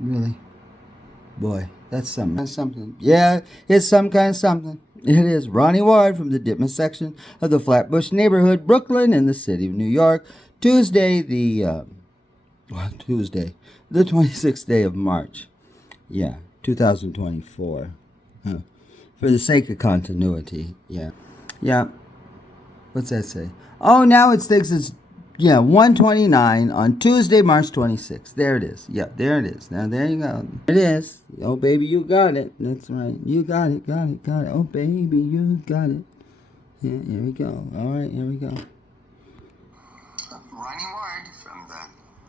Really? Boy, that's something. Yeah, it's some kind of something. It is Ronnie Ward from the Ditmas section of the Flatbush neighborhood, Brooklyn, in the city of New York. Tuesday, the 26th day of March. Yeah, 2024. Huh. For the sake of continuity, yeah. Yeah. What's that say? Oh, now it thinks it's 129 on Tuesday, March 26th. There it is. Yeah, there it is. Now there you go. There it is. Oh baby, you got it. That's right. You got it. Oh baby, you got it. Yeah, here we go. All right, here we go. Ronnie Ward from the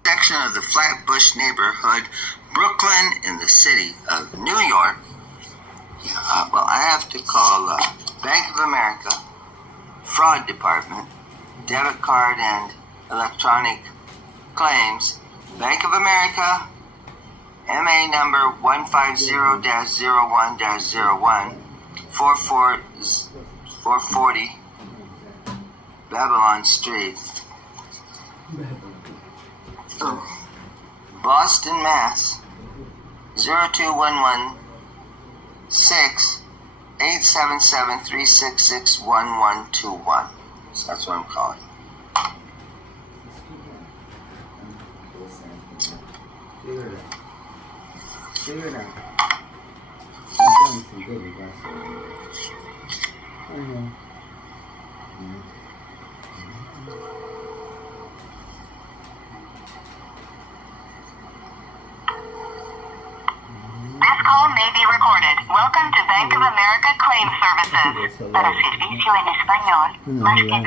section of the Flatbush neighborhood, Brooklyn, in the city of New York. Yeah, well, I have to call Bank of America Fraud Department, debit card and electronic claims. Bank of America, MA number 150-01-01, 440 Babylon Street, Boston, Mass. 02116 877-366-1121. So that's what I'm calling. Figure it out. I'm done some good advice. I know. This call may be recorded. Welcome to Bank of America Claim Services. Para servicio en español, marque 9.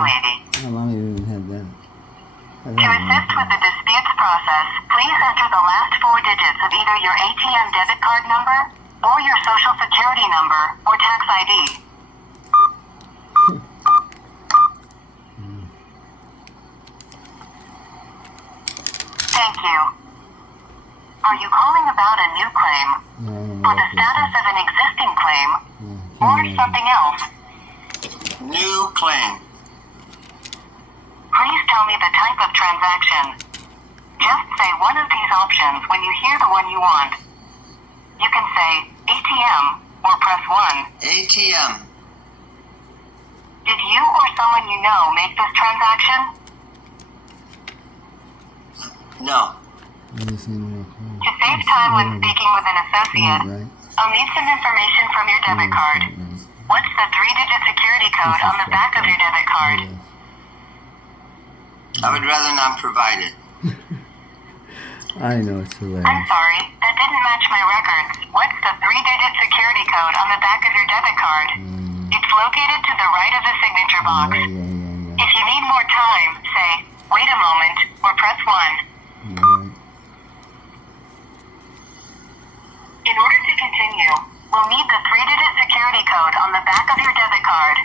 How long have you even had that? To assist with the disputes process, please enter the last 4 digits of either your ATM debit card number or your social security number or tax ID. Thank you. Are you calling about a new claim, for the status of an existing claim, or something else? New claim. Please tell me the type of transaction. Just say one of these options when you hear the one you want. You can say ATM or press 1. ATM. Did you or someone you know make this transaction? No. To save time when speaking with an associate, I'll need some information from your debit card. What's the 3-digit security code on the back of your debit card? I would rather not provide it. I know, it's hilarious. I'm sorry, that didn't match my records. What's the 3-digit security code on the back of your debit card? It's located to the right of the signature box. If you need more time, say, wait a moment, or press 1. In order to continue, we'll need the 3-digit security code on the back of your debit card.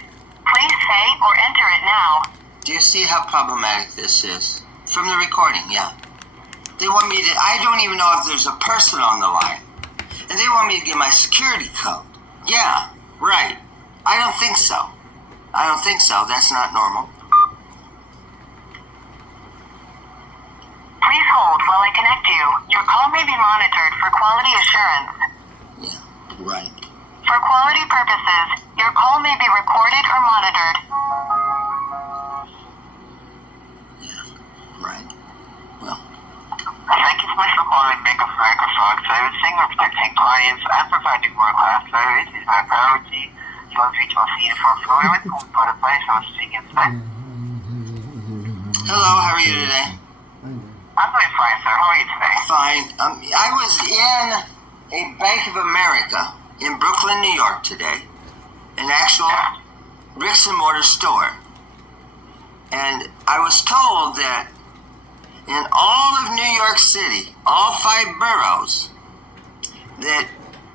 Please say or enter it now. Do you see how problematic this is? From the recording, yeah. They want me to, I don't even know if there's a person on the line. And they want me to give my security code. Yeah, right. I don't think so. That's not normal. Please hold while I connect you. Your call may be monitored for quality assurance. Yeah, right. For quality purposes, your call may be recorded or monitored. Right. Well. Thank you so much for calling Bank of America Fraud Servicing. We're protecting clients and providing world-class service is my priority. You want to reach my feed for fluid, for the place I was speaking today. Hello, how are you today? I'm doing fine, sir. How are you today? Fine. I was in a Bank of America in Brooklyn, New York today. An actual bricks and mortar store. And I was told that in all of New York City, all 5 boroughs, that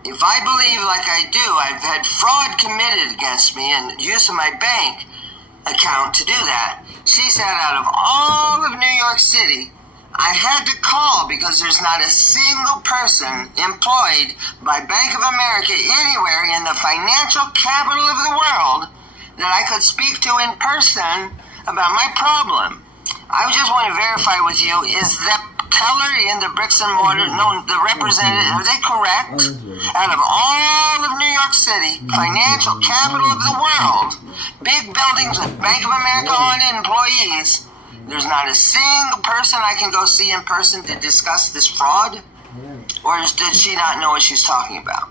if I believe like I do, I've had fraud committed against me and use of my bank account to do that. She said out of all of New York City, I had to call because there's not a single person employed by Bank of America anywhere in the financial capital of the world that I could speak to in person about my problem. I just want to verify with you, is that teller in the bricks and mortar, no, the representative, are they correct? Out of all of New York City, financial capital of the world, big buildings with Bank of America on it, employees, there's not a single person I can go see in person to discuss this fraud? Or did she not know what she's talking about?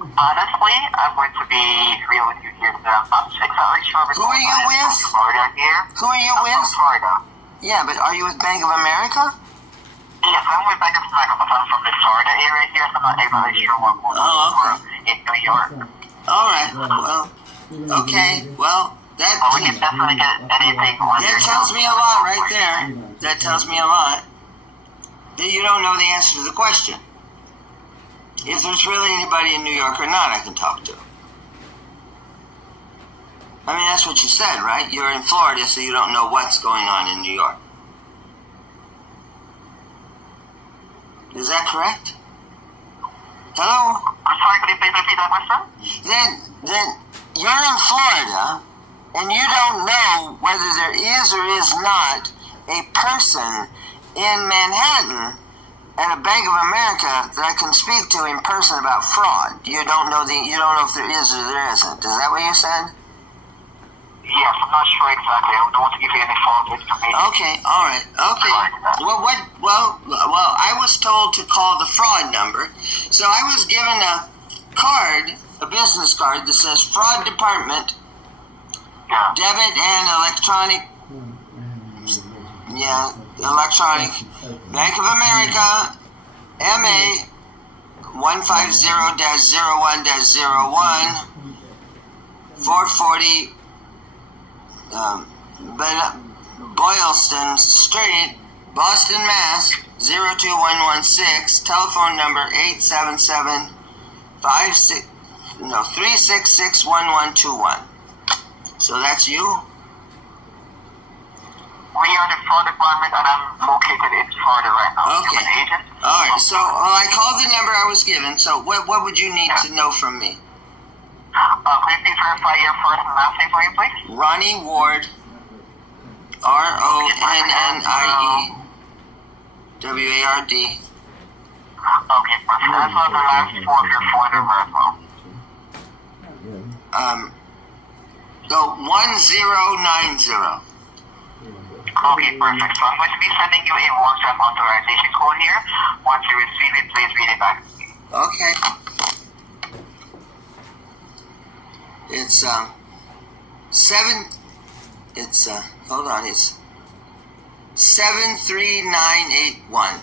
Honestly, I'm going to be real with you here. I'm not exactly sure. Who are you with? Florida here. Who are you I'm with? from Florida. Yeah, but are you with Bank of America? Yes, I'm with Bank of America, but I'm from the Florida area here, so I'm not exactly sure what goes on in New York. All right. Well, okay. Well, that We can definitely get anything on that tells me a lot right there. That tells me a lot. That you don't know the answer to the question. If there's really anybody in New York or not I can talk to. I mean, that's what you said, right? You're in Florida, so you don't know what's going on in New York. Is that correct? Hello? I'm sorry, could you please repeat that question? Then you're in Florida, and you don't know whether there is or is not a person in Manhattan at a Bank of America that I can speak to in person about fraud. You don't know if there is or there isn't. Is that what you said? Yes, I'm not sure exactly. I don't want to give you any false information. Okay, all right, okay. Well, I was told to call the fraud number, so I was given a card, a business card that says Fraud Department, debit and electronic. Yeah, electronic. Bank of America, MA 150-01-01, 440 Boylston Street, Boston, Mass. 02116. Telephone number 366-1121. So that's you? We are the fraud department, and I'm located in Florida right now. Okay. I'm an agent. All right. So I called the number I was given. So what would you need to know from me? Could you please verify your first and last name for you, please? Ronnie Ward. RONNIE WARD. Okay, perfect. As well as the last four of your phone number as well. 1090. Okay, perfect. So I'm going to be sending you a WhatsApp authorization code here. Once you receive it, please read it back to me. Okay. It's hold on, it's 73981.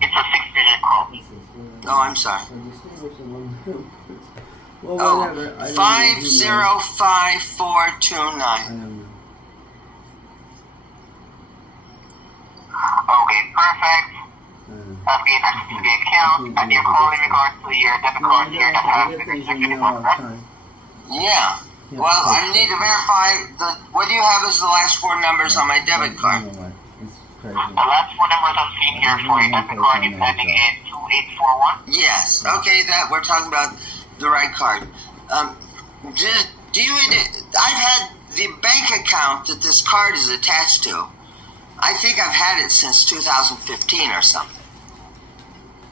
It's a 6-digit code. Oh, I'm sorry. Well, Oh, whatever. 505429. Okay, perfect. I've gained access to the account, and you're calling in regards to your debit card here that has been executed on, right? Yeah. Well, I need to verify what do you have as the last four numbers on my debit card? The last four numbers I'm seeing here for your debit card is ending in 2841. Yes. Okay, that we're talking about the right card. Do you? I've had the bank account that this card is attached to. I think I've had it since 2015 or something.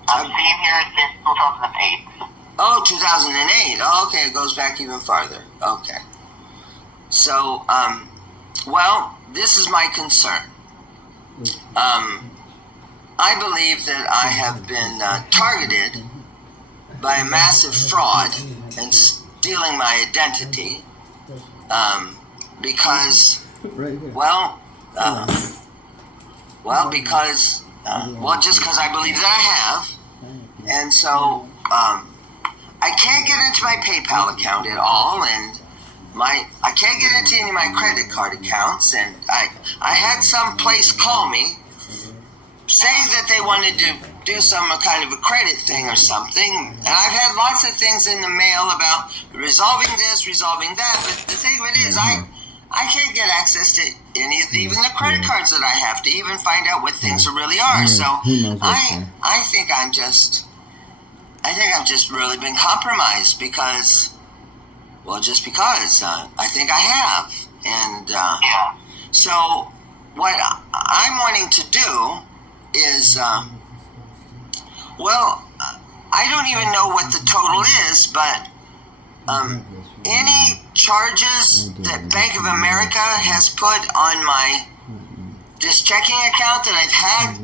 I'm seeing here since 2008. Oh, 2008. Oh, okay, it goes back even farther. Okay. So, well, this is my concern. I believe that I have been targeted by a massive fraud and stealing my identity because, just because I believe that I have. And so, I can't get into my PayPal account at all, and I can't get into any of my credit card accounts, and I had some place call me saying that they wanted to do some kind of a credit thing or something, and I've had lots of things in the mail about resolving this, resolving that, but the thing of it is, I can't get access to any of even the credit cards that I have to even find out what things really are. So I think I've just really been compromised because I think I have, and so what I'm wanting to do is, I don't even know what the total is, but any charges that Bank of America has put on this checking account that I've had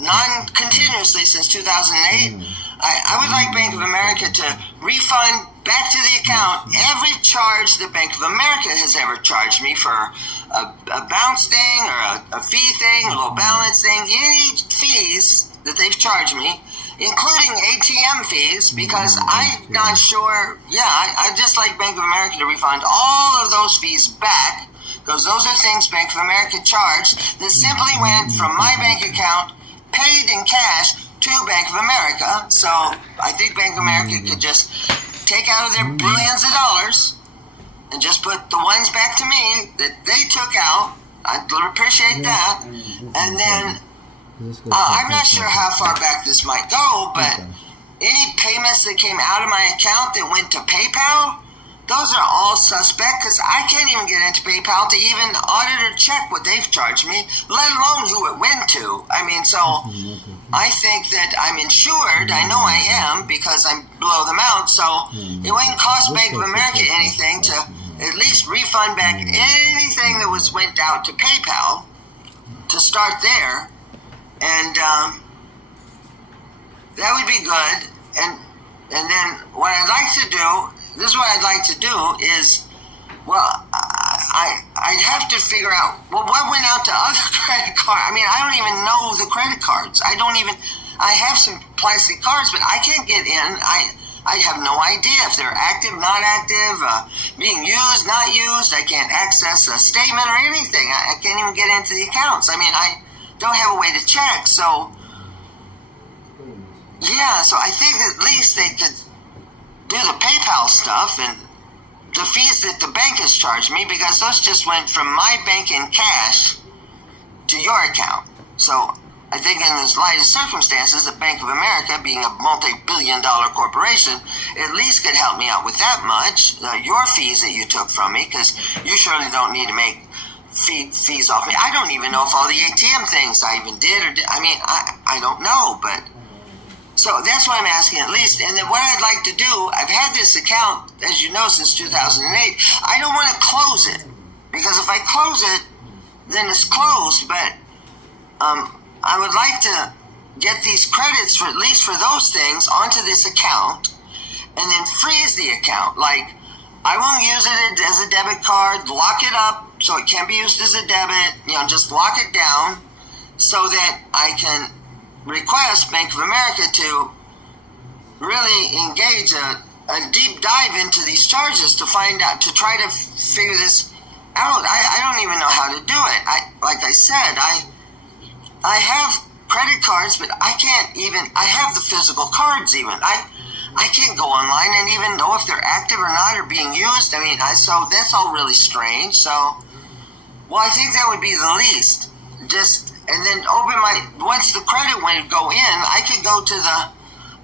non-continuously since 2008, I would like Bank of America to refund back to the account every charge that Bank of America has ever charged me for a bounce thing or a fee thing, a low balance thing, any fees that they've charged me, including ATM fees, because I'm not sure. Yeah, I'd just like Bank of America to refund all of those fees back, because those are things Bank of America charged that simply went from my bank account, paid in cash, to Bank of America. So I think Bank of America could just take out of their billions of dollars and just put the ones back to me that they took out. I'd appreciate that. And then I'm not sure how far back this might go, but any payments that came out of my account that went to PayPal, those are all suspect, because I can't even get into PayPal to even audit or check what they've charged me, let alone who it went to. I mean, so I think that I'm insured. I know I am, because I'm below the amount, so it wouldn't cost Bank of America anything to at least refund back anything that went out to PayPal, to start there. And that would be good. And then what I'd like to do, this is what I'd like to do is, I'd have to figure out, what went out to other credit cards. I mean, I don't even know the credit cards. I have some plastic cards, but I can't get in. I have no idea if they're active, not active, being used, not used. I can't access a statement or anything. I can't even get into the accounts. I mean, I don't have a way to check. So, yeah, so I think at least they could do the PayPal stuff and the fees that the bank has charged me, because those just went from my bank in cash to your account. So I think in this light of circumstances, the Bank of America, being a multi-billion-dollar corporation, at least could help me out with that much, your fees that you took from me, because you surely don't need to make fees off me. I don't even know if all the ATM things I even did, I mean, I don't know, but so that's why I'm asking at least. And then what I'd like to do, I've had this account, as you know, since 2008. I don't want to close it, because if I close it, then it's closed. But I would like to get these credits, for at least for those things, onto this account, and then freeze the account. Like, I won't use it as a debit card, lock it up so it can't be used as a debit, just lock it down so that I can request Bank of America to really engage a deep dive into these charges to find out, to try to figure this out. I don't even know how to do it. Like I said, I have credit cards, but I have the physical cards even. I can't go online and even know if they're active or not, or being used. I mean, so that's all really strange. So, I think that would be the least. And then once the credit would go in, I could go to the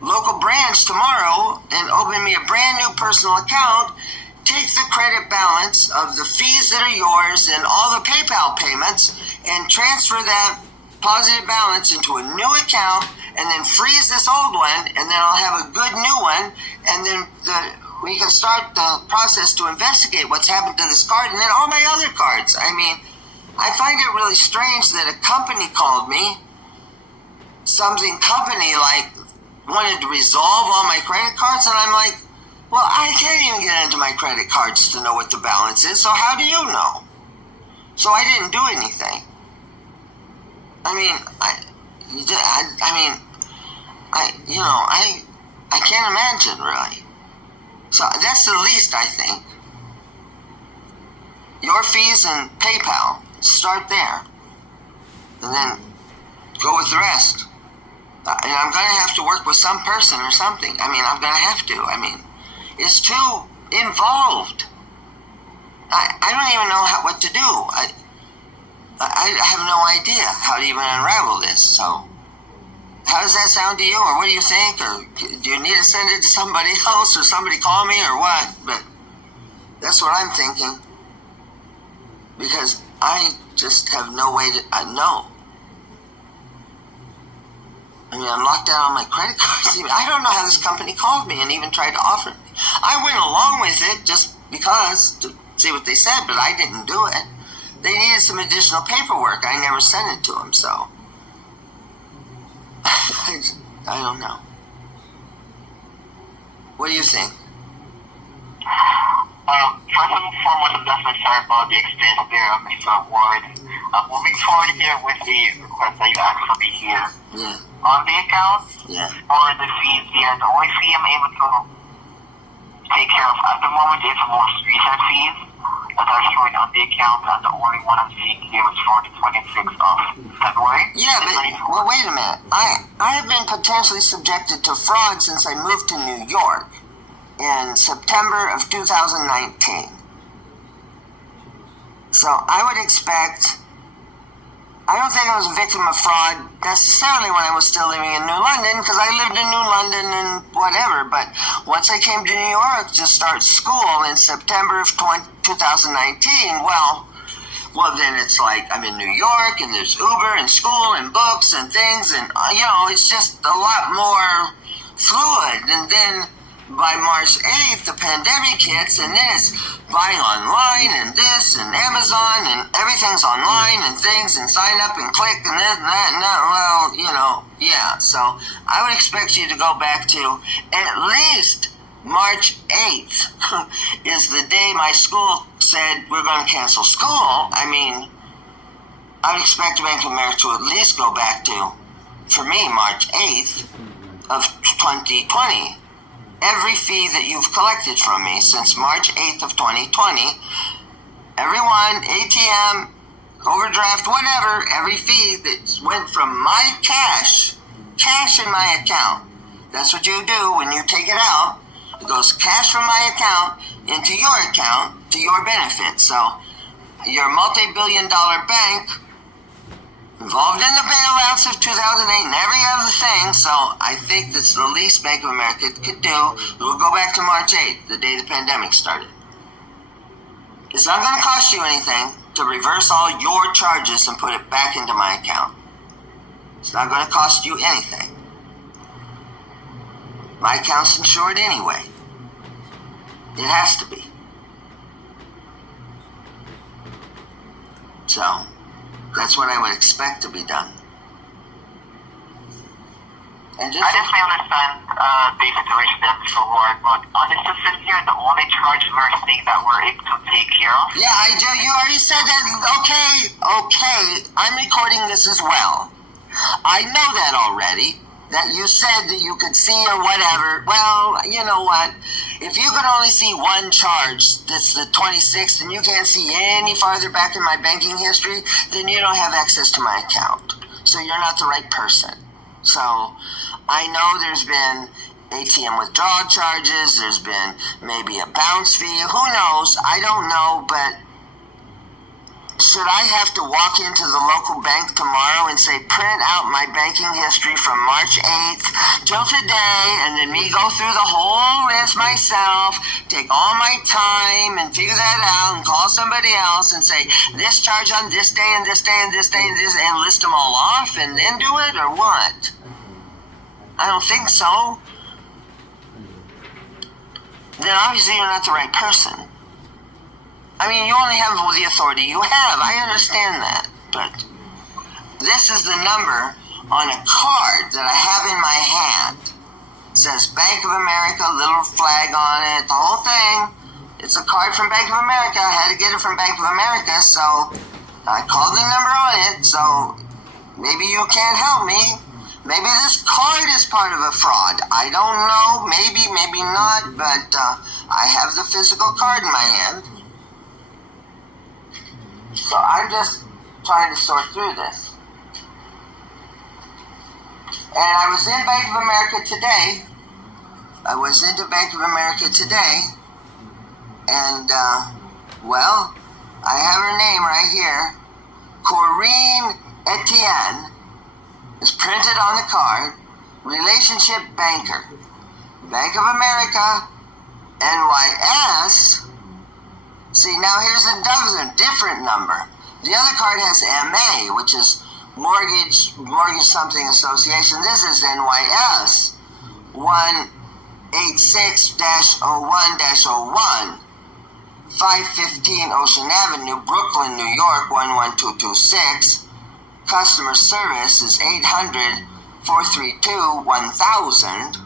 local branch tomorrow and open me a brand new personal account, take the credit balance of the fees that are yours and all the PayPal payments, and transfer that positive balance into a new account, and then freeze this old one, and then I'll have a good new one, and then we can start the process to investigate what's happened to this card and then all my other cards. I mean, I find it really strange that a company called me, like wanted to resolve all my credit cards, and I'm like, well, I can't even get into my credit cards to know what the balance is, so how do you know? So I didn't do anything. I mean, I can't imagine, really. So that's the least, I think. Your fees and PayPal, start there, and then go with the rest. And I'm going to have to work with some person or something. I mean, I'm going to have to. I mean, it's too involved. I don't even know what to do. I have no idea how to even unravel this. So, how does that sound to you? Or what do you think? Or do you need to send it to somebody else, or somebody call me, or what? But that's what I'm thinking. Because I just have no way to know. I mean, I'm locked out on my credit cards. I don't know how this company called me and even tried to offer me. I went along with it just because, to see what they said, but I didn't do it. They needed some additional paperwork. I never sent it to them, so I don't know. What do you think? First and foremost, I'm definitely sorry about the experience there, Mr. Ward. Moving forward here with the request that you asked for me here. Yeah. On the account, Yeah. for the fees here, the only fee I'm able to take care of at the moment is the most recent fees that are showing on the account, and the only one I'm seeing here is for the 26th of February. Yeah, but, well, wait a minute. I have been potentially subjected to fraud since I moved to New York in September of 2019. So I would expect, I don't think I was a victim of fraud necessarily when I was still living in New London, because I lived in New London and whatever, but once I came to New York to start school in September of 2019, well, then it's like I'm in New York and there's Uber and school and books and things, and, it's just a lot more fluid. And then by March 8th, the pandemic hits, and then it's buying online and this and Amazon and everything's online and things and sign up and click and this and that and that. Well, yeah. So I would expect you to go back to at least March 8th is the day my school said we're going to cancel school. I mean, I would expect Bank of America to at least go back to, for me, March 8th of 2020. Every fee that you've collected from me since March 8th of 2020, everyone, ATM, overdraft, whatever, every fee that went from my cash in my account. That's what you do when you take it out. It goes cash from my account into your account to your benefit. So your multi-billion-dollar bank involved in the bailouts of 2008 and every other thing, so I think that's the least Bank of America could do. We'll go back to March 8th, the day the pandemic started. It's not going to cost you anything to reverse all your charges and put it back into my account. It's not going to cost you anything. My account's insured anyway. It has to be. So that's what I would expect to be done. And I definitely understand the situation there, Mr. Ward, but on this system here, the only charge we're seeing that we're able to take care of. Yeah, you already said that. Okay, I'm recording this as well. I know that already, that you said that you could see or whatever. Well, you know what? If you could only see one charge that's the 26th and you can't see any farther back in my banking history, then you don't have access to my account. So you're not the right person. So I know there's been ATM withdrawal charges, there's been maybe a bounce fee, who knows, I don't know, but should I have to walk into the local bank tomorrow and say, print out my banking history from March 8th till today, and then me go through the whole list myself, take all my time and figure that out and call somebody else and say, this charge on this day and this day and this day and this, and list them all off and then do it, or what? I don't think so. Then obviously you're not the right person. I mean, you only have the authority you have. I understand that. But this is the number on a card that I have in my hand. It says Bank of America, little flag on it, the whole thing. It's a card from Bank of America. I had to get it from Bank of America, so I called the number on it. So maybe you can't help me. Maybe this card is part of a fraud. I don't know. Maybe, maybe not. But I have the physical card in my hand. So I'm just trying to sort through this. And I was in Bank of America today. I was into Bank of America today. And, well, I have her name right here. Corinne Etienne is printed on the card. Relationship banker. Bank of America, NYS. See, now here's a different number. The other card has MA, which is Mortgage Something Association. This is NYS 186-01-01, 515 Ocean Avenue, Brooklyn, New York 11226. Customer service is 800-432-1000.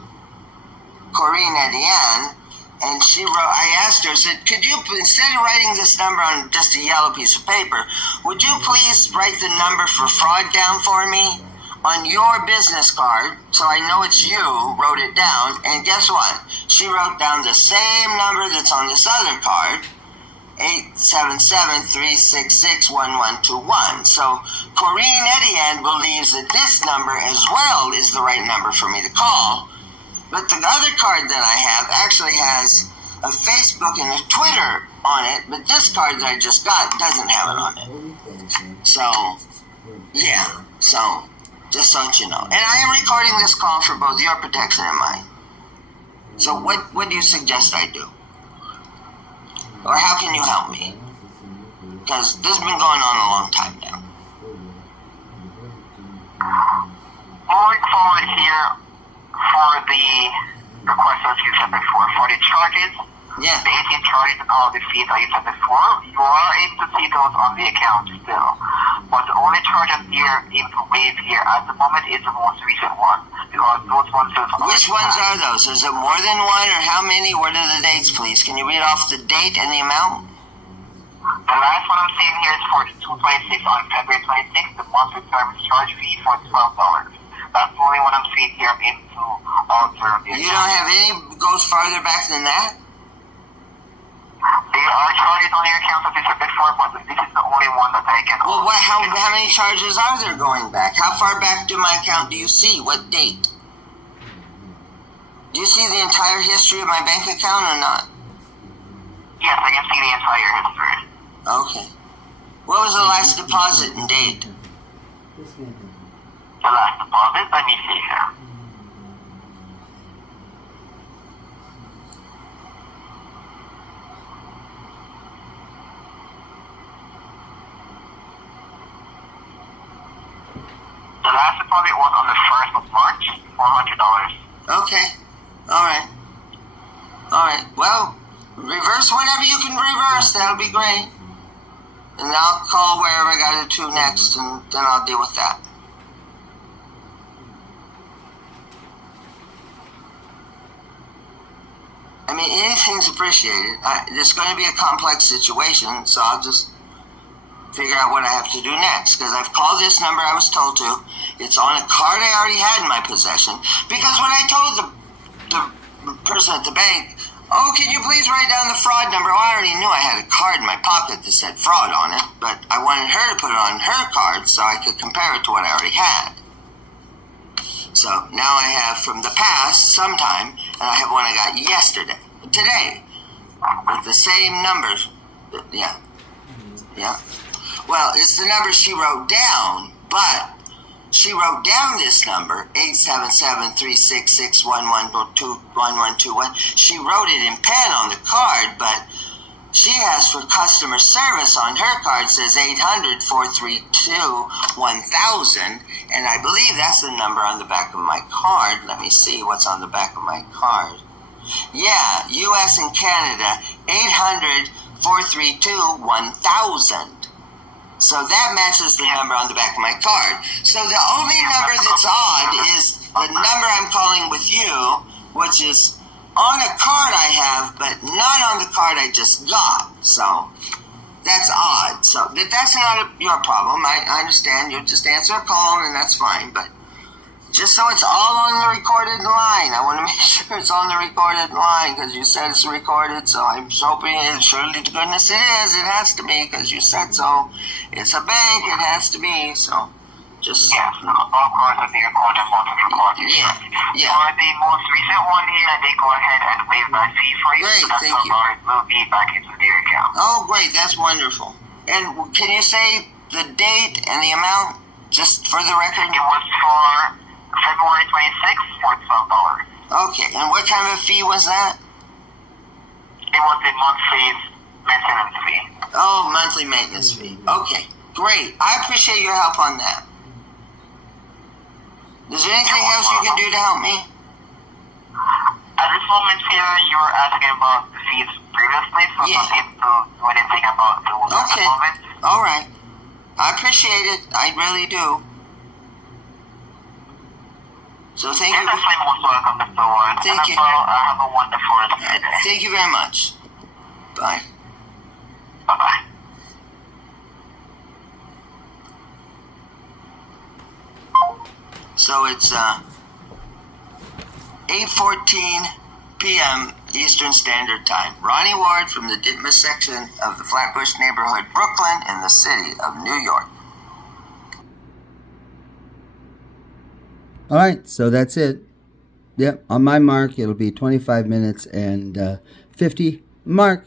Corinne Etienne. And she wrote, I asked her, I said, could you, instead of writing this number on just a yellow piece of paper, would you please write the number for fraud down for me on your business card so I know it's you, wrote it down. And guess what? She wrote down the same number that's on this other card, 877-366-1121. So Corinne Etienne believes that this number as well is the right number for me to call. But the other card that I have actually has a Facebook and a Twitter on it, but this card that I just got doesn't have it on it. So, yeah. So, just so that you know. And I am recording this call for both your protection and mine. So what do you suggest I do? Or how can you help me? Because this has been going on a long time now. Moving forward here, for the request that you said before, for the charges, Yeah. the ATM charges and all the fees that you said before, you are able to see those on the account still. But the only charge that you're able to waive here at the moment is the most recent one, because those ones are... Which ones are those? Is it more than one, or how many? What are the dates, please? Can you read off the date and the amount? The last one I'm seeing here is for the 226 on February 26th, the monthly service charge fee for $12. That's the only one I'm seeing here. I'm able to alter the You don't have any goes farther back than that? There are charges on your account that you said before, but this is the only one that I can... Well, how many charges are there going back? How far back to my account do you see? What date? Do you see the entire history of my bank account or not? Yes, I can see the entire history. Okay. What was the last deposit and date? The last deposit, let me see here. The last deposit was on the 1st of March, $400. Okay. Alright. Alright. Well, reverse whatever you can reverse. That'll be great. And I'll call wherever I got it to next, and then I'll deal with that. I mean, anything's appreciated. It's going to be a complex situation, so I'll just figure out what I have to do next. Because I've called this number I was told to. It's on a card I already had in my possession. Because when I told the person at the bank, oh, can you please write down the fraud number? Well, I already knew I had a card in my pocket that said fraud on it. But I wanted her to put it on her card so I could compare it to what I already had. So now I have from the past sometime, and I have one I got today, with the same numbers. Yeah. Well, it's the number she wrote down, but she wrote down this number, 877-366-1121. She wrote it in pen on the card, but she has for customer service on her card says 800-432-1000, and I believe that's the number on the back of my card. Let me see what's on the back of my card. Yeah, U.S. and Canada, 800-432-1000. So that matches the number on the back of my card. So the only number that's odd is the number I'm calling with you, which is on a card I have, but not on the card I just got. So that's odd. So that's not your problem. I understand. You just answer a call and that's fine. But just so it's all on the recorded line, I want to make sure it's on the recorded line because you said it's recorded. So I'm hoping, and surely to goodness it is. It has to be because you said so. It's a bank. It has to be. So just... Yes, all cards will be recorded once it's recorded. Yeah. For the most recent one here, they go ahead and waive that fee for you. Great, so that thank you. $12 will be back into the account. Oh, great. That's wonderful. And can you say the date and the amount just for the record? It was for February 26th for $12. Okay. And what kind of a fee was that? It was the monthly maintenance fee. Oh, monthly maintenance fee. Okay. Great. I appreciate your help on that. Is there anything else you can do to help me? At this moment here, you were asking about the fees previously, so Yeah. I'm not able to do anything about those at Okay. the moment. All right. I appreciate it. I really do. So thank You're you. definitely most welcome, Mr. Ward. Thank And you. as well, have a wonderful rest of your day. Thank you very much. Bye. Bye-bye. So it's 8:14 p.m. Eastern Standard Time. Ronnie Ward from the Ditmas section of the Flatbush neighborhood, Brooklyn, in the city of New York. All right, so that's it. Yep, on my mark, it'll be 25 minutes and 50. Mark.